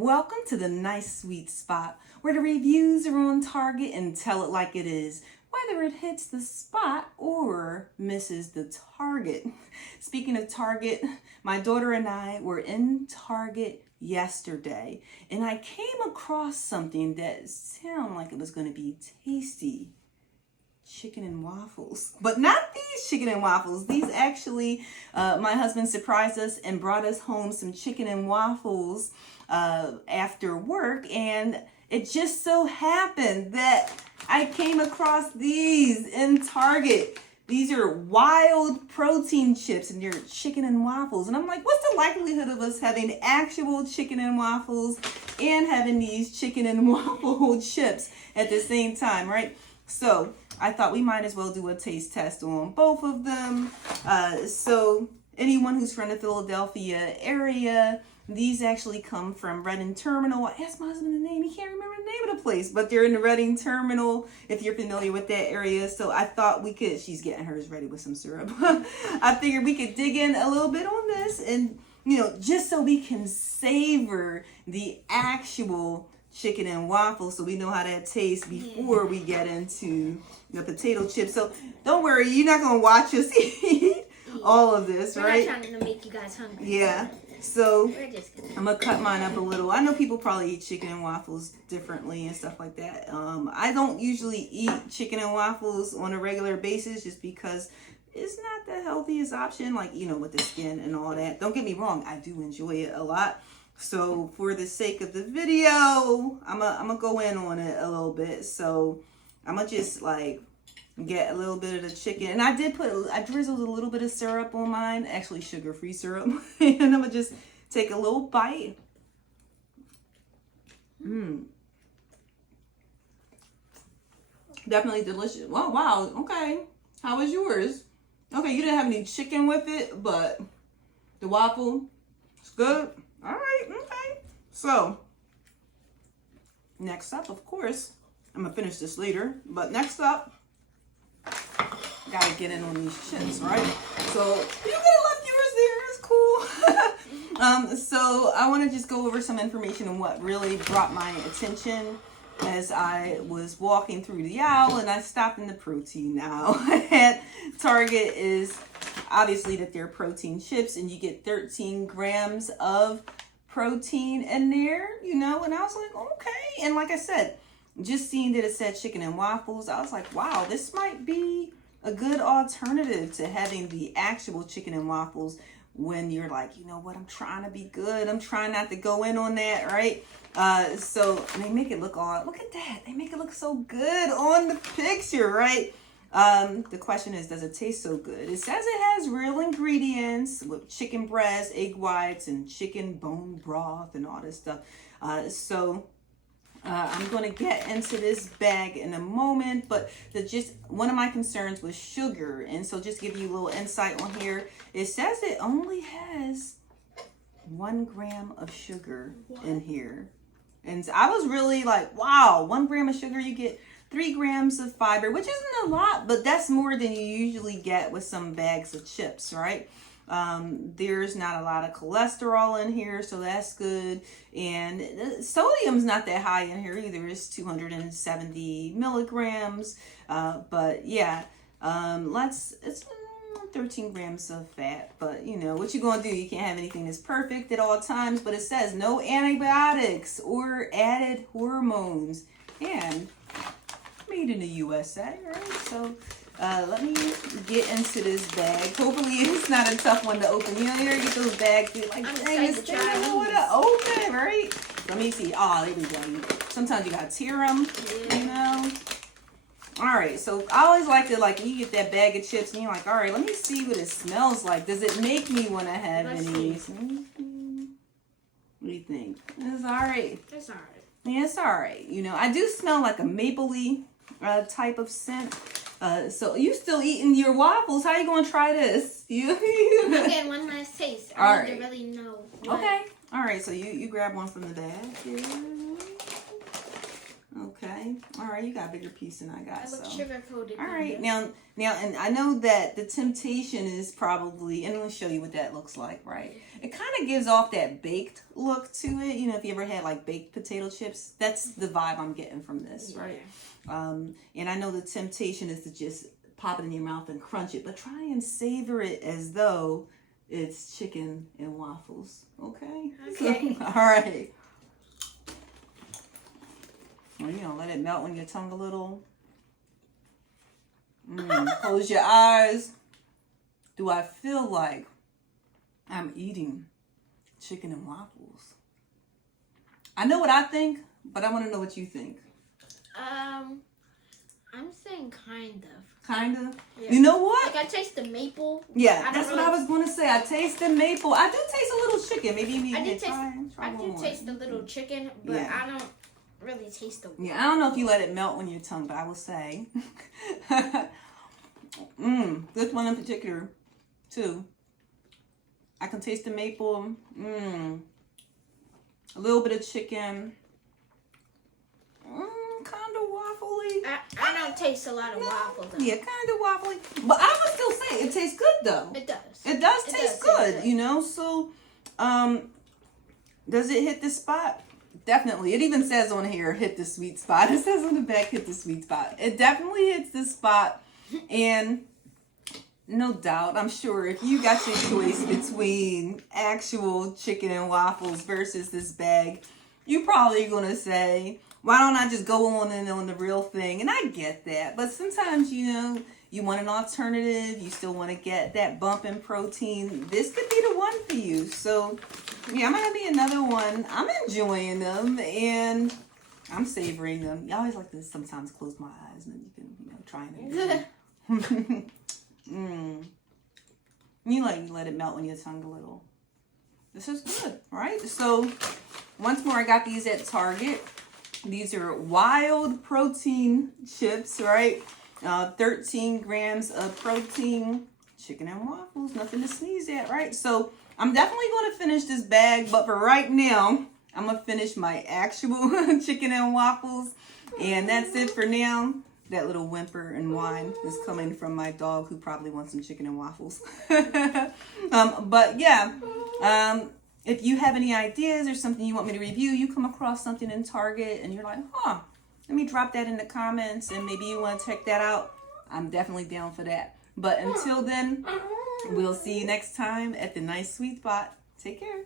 Welcome to the nice sweet spot where the reviews are on target and tell it like it is, whether it hits the spot or misses the target. Speaking of Target, my daughter and I were in Target yesterday and I came across something that sounded like it was going to be tasty. Chicken and waffles, but not these chicken and waffles. These actually, my husband surprised us and brought us home some chicken and waffles after work, and it just so happened that I came across these in Target. These are Wilde protein chips and they're chicken and waffles. And I'm like, what's the likelihood of us having actual chicken and waffles and having these chicken and waffle chips at the same time, right? So I thought we might as well do a taste test on both of them. So anyone who's from the Philadelphia area, these actually come from Reading Terminal. I asked my husband the name. He can't remember the name of the place, but they're in the Reading Terminal, if you're familiar with that area. So I thought we could, she's getting hers ready with some syrup. I figured we could dig in a little bit on this and, just so we can savor the actual chicken and waffles so we know how that tastes before we get into the potato chips. So don't worry, you're not going to watch us eat all of this, right? We're not trying to make you guys hungry. Yeah. So I'm going to cut mine up a little. I know people probably eat chicken and waffles differently and stuff like that. I don't usually eat chicken and waffles on a regular basis just because it's not the healthiest option, like, with the skin and all that. Don't get me wrong, I do enjoy it a lot. So for the sake of the video, I'm gonna go in on it a little bit. So I'm gonna just get a little bit of the chicken. And I drizzled a little bit of syrup on mine, actually sugar-free syrup. And I'm gonna just take a little bite. Definitely delicious. Oh, wow, okay. How was yours? Okay, you didn't have any chicken with it, but the waffle, it's good. All right, okay. So, next up, of course, I'm going to finish this later, but next up, got to get in on these chips, right? So, you could have left yours there. It's cool. So, I want to just go over some information on what really brought my attention as I was walking through the aisle, and I stopped in the protein aisle at Target. Is obviously that they're protein chips and you get 13 grams of protein in there, and I was like, okay. And like I said, just seeing that it said chicken and waffles, I was like, wow, this might be a good alternative to having the actual chicken and waffles when you're like, I'm trying to be good. I'm trying not to go in on that, right? So they make it look look at that. They make it look so good on the picture, right? The question is, does it taste so good? It says it has real ingredients with chicken breast, egg whites, and chicken bone broth and all this stuff. I'm going to get into this bag in a moment, but one of my concerns was sugar. And so just give you a little insight on here. It says it only has 1 gram of sugar in here. And I was really like, wow, 1 gram of sugar, you get 3 grams of fiber, which isn't a lot, but that's more than you usually get with some bags of chips, right? There's not a lot of cholesterol in here, so that's good. And sodium's not that high in here either. It's 270 milligrams. But yeah, it's 13 grams of fat. But what you gonna do? You can't have anything that's perfect at all times. But it says no antibiotics or added hormones, and made in the USA, right? So let me get into this bag. Hopefully it's not a tough one to open. You get those bags, you're like, dang, it's still want to open, right? Let me see. Oh, there we go. Sometimes you gotta tear them, All right, so I always like to, you get that bag of chips and you're like, all right, let me see what it smells like. Does it make me want to have any? What do you think? It's all right. It's all right. Yeah, it's all right. I do smell like a mapley type of scent. So you still eating your waffles? How you gonna try this? I'm getting one last taste. I need to really know. Okay. All right. So you grab one from the bag. Okay. Okay. All right. You got a bigger piece than I got. I look So. sugar coated. All right. Now, and I know that the temptation is probably, and let me show you what that looks like, right? It kind of gives off that baked look to it. You know, if you ever had like baked potato chips, that's the vibe I'm getting from this, right? And I know the temptation is to just pop it in your mouth and crunch it, but try and savor it as though it's chicken and waffles. Okay? Okay. So, all right. Well, you know, let it melt on your tongue a little. Close your eyes. Do I feel like I'm eating chicken and waffles? I know what I think, but I want to know what you think. I'm saying kind of. Kind of? Yeah. You know what? Like I taste the maple. Yeah, that's what I was going to say. I taste the maple. I do taste a little chicken. Maybe you I need do to try one more. taste the little chicken, but Yeah. I don't really taste the. Yeah, I don't know if you let it melt on your tongue, but I will say. This one in particular, too. I can taste the maple. A little bit of chicken. Kind of waffly. I don't taste a lot of waffles. Yeah, kind of waffly. But I would still say it tastes good, though. It does. It does taste good, you know? So, does it hit the spot? Definitely. It even says on here, hit the sweet spot. It says on the back, hit the sweet spot. It definitely hits the spot. And no doubt, I'm sure if you got your choice between actual chicken and waffles versus this bag, you're probably going to say, why don't I just go on and on the real thing? And I get that. But sometimes, you know, you want an alternative. You still want to get that bump in protein. This could be the one for you. So, yeah, I'm going to be another one. I'm enjoying them and I'm savoring them. I always like to sometimes close my eyes and then you can, you know, try and You let it melt on your tongue a little. This is good, right? So, once more, I got these at Target. These are Wilde protein chips, right? 13 grams of protein, chicken and waffles, nothing to sneeze at, right? So I'm definitely going to finish this bag, but for right now, I'm going to finish my actual chicken and waffles. And that's it for now. That little whimper and whine is coming from my dog who probably wants some chicken and waffles. But yeah, if you have any ideas or something you want me to review, you come across something in Target and you're like, let me drop that in the comments and maybe you want to check that out. I'm definitely down for that. But until then, we'll see you next time at the Nice Sweet Spot. Take care.